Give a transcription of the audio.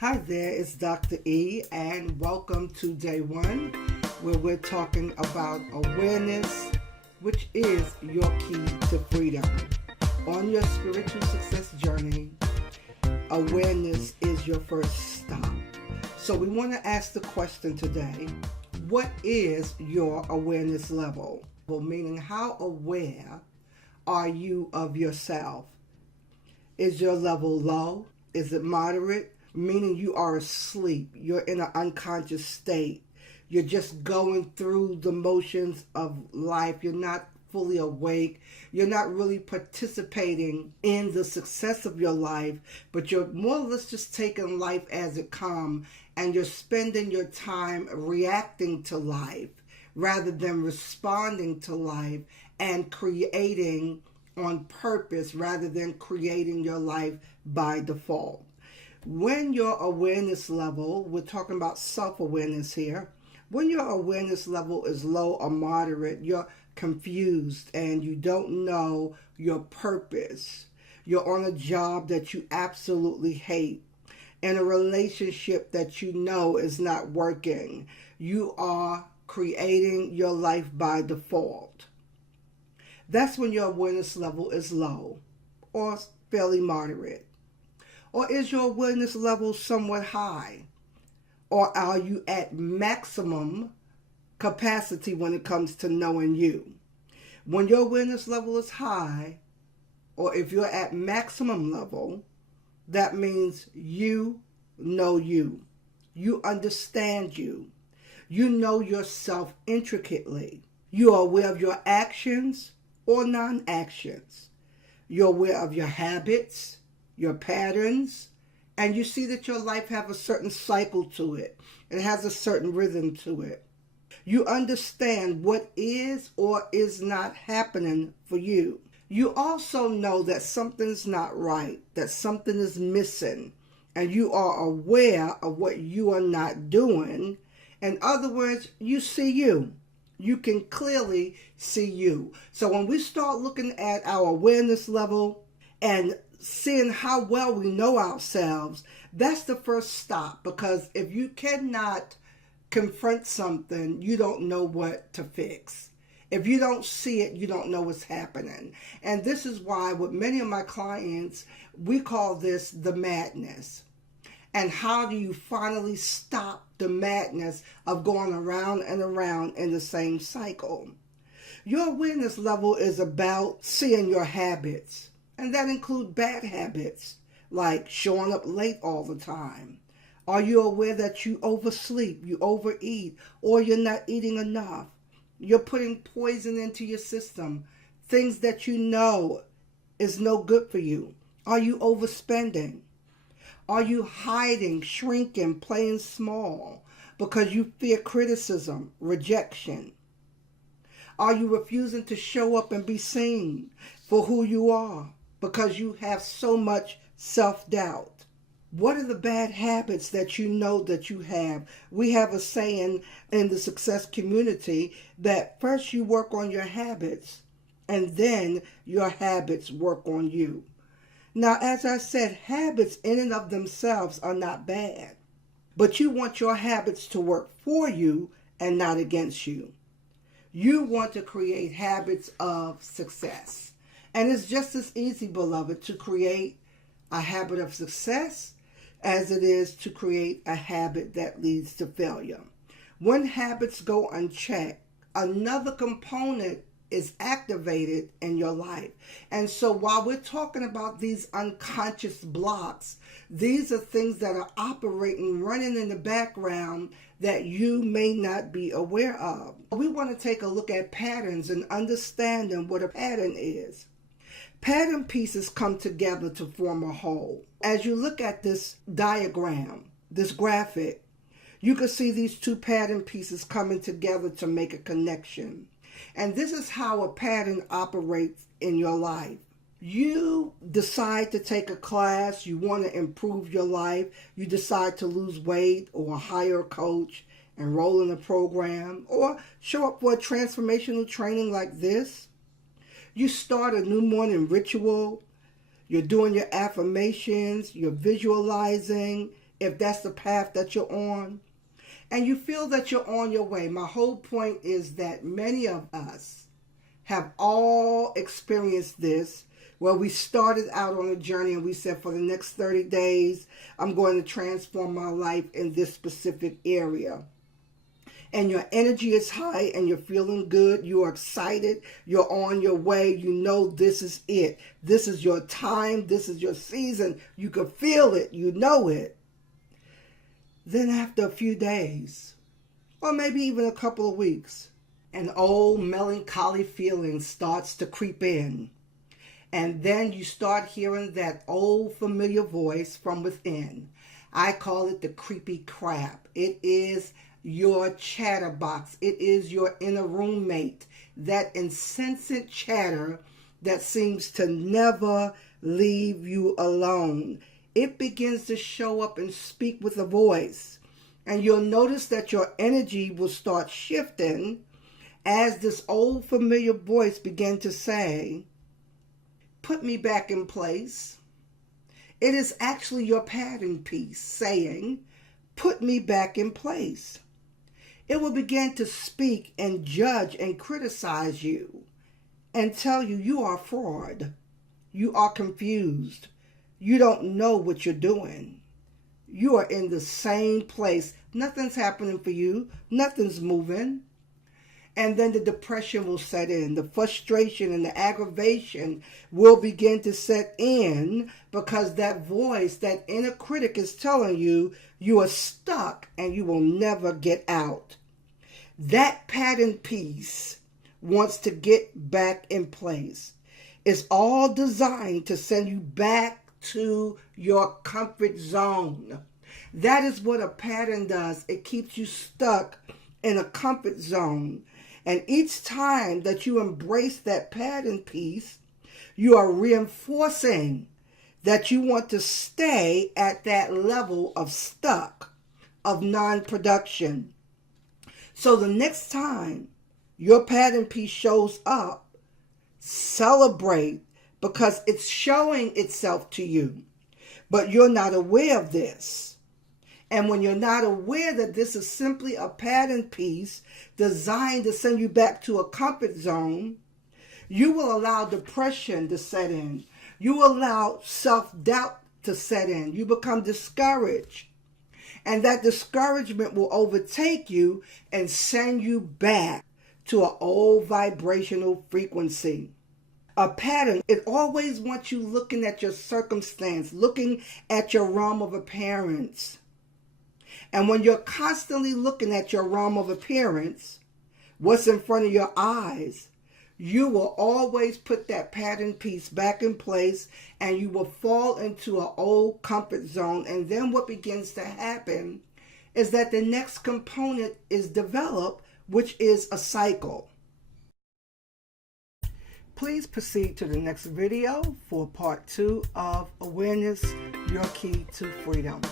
Hi there, it's Dr. E, and welcome to day one, where we're talking about awareness, which is your key to freedom. On your spiritual success journey, awareness is your first stop. So we want to ask the question today, what is your awareness level? Well, meaning how aware are you of yourself? Is your level low? Is it moderate? Meaning you are asleep. You're in an unconscious state. You're just going through the motions of life. You're not fully awake. You're not really participating in the success of your life, but you're more or less just taking life as it comes, and you're spending your time reacting to life rather than responding to life and creating on purpose rather than creating your life by default. When your awareness level, we're talking about self-awareness here, when your awareness level is low or moderate, you're confused and you don't know your purpose. You're on a job that you absolutely hate, in a relationship that you know is not working. You are creating your life by default. That's when your awareness level is low or fairly moderate. Or is your awareness level somewhat high? Or are you at maximum capacity when it comes to knowing you? When your awareness level is high, or if you're at maximum level, that means you know you. You understand you. You know yourself intricately. You are aware of your actions or non-actions. You're aware of your habits, your patterns, and you see that your life has a certain cycle to it. It has a certain rhythm to it. You understand what is or is not happening for you. You also know that something's not right, that something is missing, and you are aware of what you are not doing. In other words, you see you. You can clearly see you. So when we start looking at our awareness level and seeing how well we know ourselves, that's the first stop. Because if you cannot confront something, you don't know what to fix. If you don't see it, you don't know what's happening. And this is why with many of my clients, we call this the madness. And how do you finally stop the madness of going around and around in the same cycle? Your awareness level is about seeing your habits. And that includes bad habits, like showing up late all the time. Are you aware that you oversleep, you overeat, or you're not eating enough? You're putting poison into your system, things that you know is no good for you. Are you overspending? Are you hiding, shrinking, playing small because you fear criticism, rejection? Are you refusing to show up and be seen for who you are because you have so much self-doubt? What are the bad habits that you know that you have? We have a saying in the success community that first you work on your habits and then your habits work on you. Now, as I said, habits in and of themselves are not bad, but you want your habits to work for you and not against you. You want to create habits of success. And it's just as easy, beloved, to create a habit of success as it is to create a habit that leads to failure. When habits go unchecked, another component is activated in your life. And so while we're talking about these unconscious blocks, these are things that are operating, running in the background that you may not be aware of. We want to take a look at patterns and understanding what a pattern is. Pattern pieces come together to form a whole. As you look at this diagram, this graphic, you can see these two pattern pieces coming together to make a connection. And this is how a pattern operates in your life. You decide to take a class, you want to improve your life, you decide to lose weight or hire a coach, enroll in a program, or show up for a transformational training like this. You start a new morning ritual, you're doing your affirmations, you're visualizing, if that's the path that you're on, and you feel that you're on your way. My whole point is that many of us have all experienced this, where we started out on a journey and we said, for the next 30 days, I'm going to transform my life in this specific area. And your energy is high and you're feeling good. You're excited. You're on your way. You know this is it. This is your time. This is your season. You can feel it. You know it. Then after a few days, or maybe even a couple of weeks, an old melancholy feeling starts to creep in. And then you start hearing that old familiar voice from within. I call it the creepy crap. It is your chatterbox. It is your inner roommate, that incessant chatter that seems to never leave you alone. It begins to show up and speak with a voice. And you'll notice that your energy will start shifting as this old familiar voice began to say, put me back in place. It is actually your pattern piece saying, put me back in place. It will begin to speak and judge and criticize you and tell you you are a fraud. You are confused. You don't know what you're doing. You are in the same place. Nothing's happening for you. Nothing's moving. And then the depression will set in. The frustration and the aggravation will begin to set in because that voice, that inner critic is telling you you are stuck and you will never get out. That pattern piece wants to get back in place. It's all designed to send you back to your comfort zone. That is what a pattern does. It keeps you stuck in a comfort zone. And each time that you embrace that pattern piece, you are reinforcing that you want to stay at that level of stuck, of non-production. So the next time your pattern piece shows up, celebrate, because it's showing itself to you. But you're not aware of this. And when you're not aware that this is simply a pattern piece designed to send you back to a comfort zone, you will allow depression to set in. You will allow self-doubt to set in. You become discouraged. And that discouragement will overtake you and send you back to an old vibrational frequency. A pattern, it always wants you looking at your circumstance, looking at your realm of appearance. And when you're constantly looking at your realm of appearance, what's in front of your eyes, you will always put that pattern piece back in place and you will fall into an old comfort zone. And then what begins to happen is that the next component is developed, which is a cycle. Please proceed to the next video for part 2 of Awareness, Your Key to Freedom.